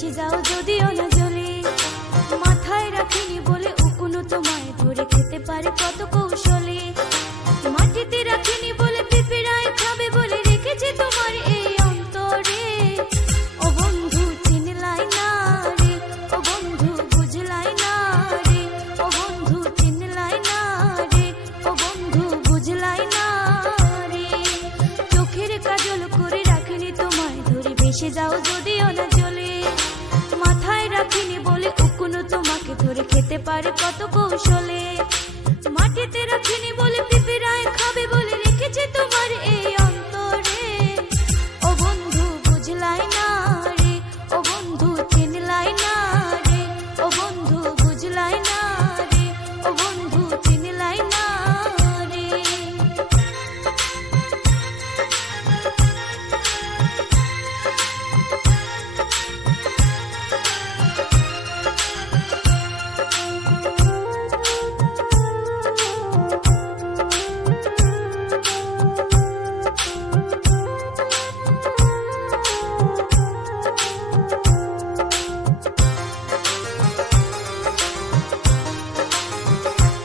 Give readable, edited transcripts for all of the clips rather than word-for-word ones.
ভেসে যাও যদিও না জলে। মাথায় রাখিনি বলে উকুনও তোমায় ধরে খেতে পারে কত কৌশলে। মাটিতে রাখিনি বলে পিঁপড়ায় খাবে বলে রেখেছে তোমার এই অন্তরে। ও বন্ধু চিনলাই না রে, ও বন্ধু বুঝলাই না রে, ও বন্ধু চিনলাই না রে, ও বন্ধু বুঝলাই না রে। চোখের কাজল করে রাখিনি তোমায় ধরে ভেসে যাও যদিও না জলে। মাথায় রাখিনি বলে উকুনও তোমাকে ধরে খেতে পারে কত কৌশলে। মাটিতে রাখিনি বলে পিঁপড়ায় খাবে বলে রেখেছে তোমার এই অন্তরে। ও বন্ধু বুঝলাই না রে, ও বন্ধু চিনলাই না রে, ও বন্ধু বুঝলাই না রে, ও বন্ধু চিনলাই না রে।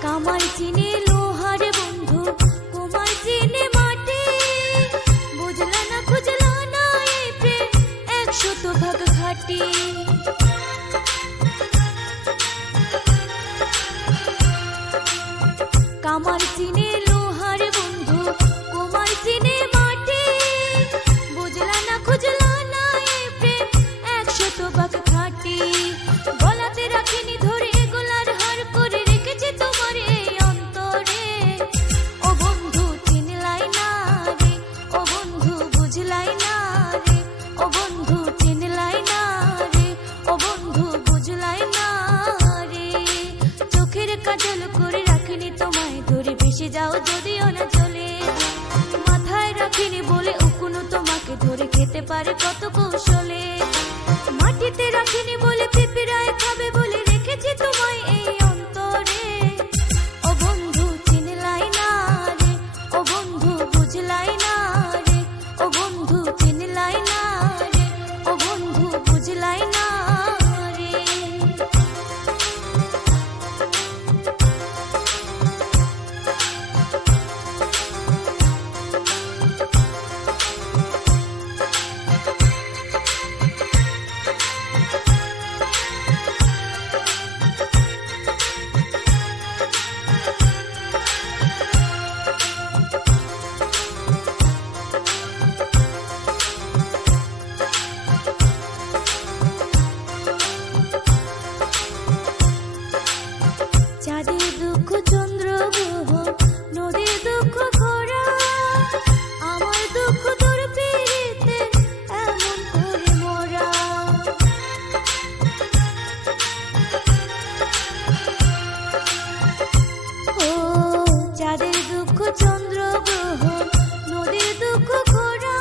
কামার চিনে লোহার বন্ধু, কুমার চিনে মাটি। বুঝলা না খুঁজলা না এই প্রেম 100 ভাগ খাটি। কামার চিনে লোহার বন্ধু, কুমার চিনে মাটি। বুঝলা না খুঁজলা না এই প্রেম 100 ভাগ খাটি। গলাতে রাখিনি ধরে গোলার হার করে রেখেছে তোমার এই অন্তরে। ও বন্ধু চিনলাই না রে, ও বন্ধু বুঝলাই না রে, ও বন্ধু চিনলাই না রে, ও বন্ধু বুঝলাই না রে। চোখের কাজল করে রাখিনি তোমায় ধরে ভেসে যাও যদিও না জলে। মাথায় রাখিনি বলে উকুনও তোমাকে ধরে খেতে পারে কত কৌশলে। মাটিতে রাখিনি বলে পিঁপড়ায় খাবে বলে রেখেছে তোমায় এই অন্তরে। ও বন্ধু চিনলাই না রে, ও বন্ধু বুঝলাই না রে, ও বন্ধু চিনলাই না রে, ও বন্ধু বুঝলাই না রে। চাঁদের দুঃখ চন্দ্র গ্রহ, নদীর দুঃখ খরা। আমার দুঃখ তোর পিড়িতে এমন করে মরা। ও চাঁদের দুঃখ চন্দ্র গ্রহ, নদীর দুঃখ খরা।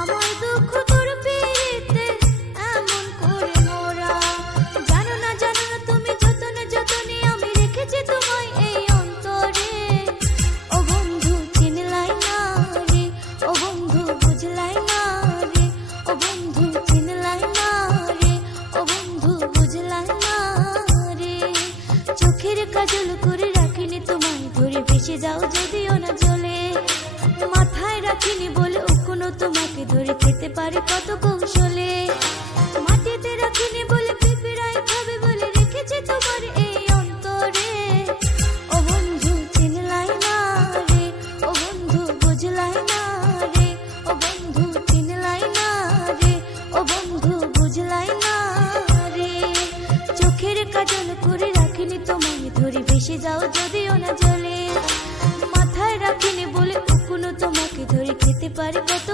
আমার দুঃখ তোর পিড়িতে এমন করে মরা। জানো না তুমি যতনে যতনে আমি রেখেছি তোমায় এই অন্তরে। ও বন্ধু চিনলাই না রে, ও বন্ধু বুঝলাই না রে, ও বন্ধু চিনলাই না রে, ও বন্ধু বুঝলাই না রে। চোখের কাজল করে রাখিনি তোমায় ধরে ভেসে যাও যদিও না জলে। মাথায় রাখিনি বলে উকুনও তোমাকে ধরে খেতে পারে কত কৌশলে। মাটিতে রাখিনি বলে পিঁপড়ায় খাবে বলে রেখেছে তোমার এই অন্তরে। ও বন্ধু চিনলাই না রে, ও বন্ধু বুঝলাই না রে, ও বন্ধু চিনলাই না রে, ও বন্ধু বুঝলাই না রে। চোখের কাজল করে রাখিনি তোমায় ধরে ভেসে যাও যদিও না জলে। মাথায় রাখিনি বলে উকুনও তোমাকে ধরে খেতে পারে কত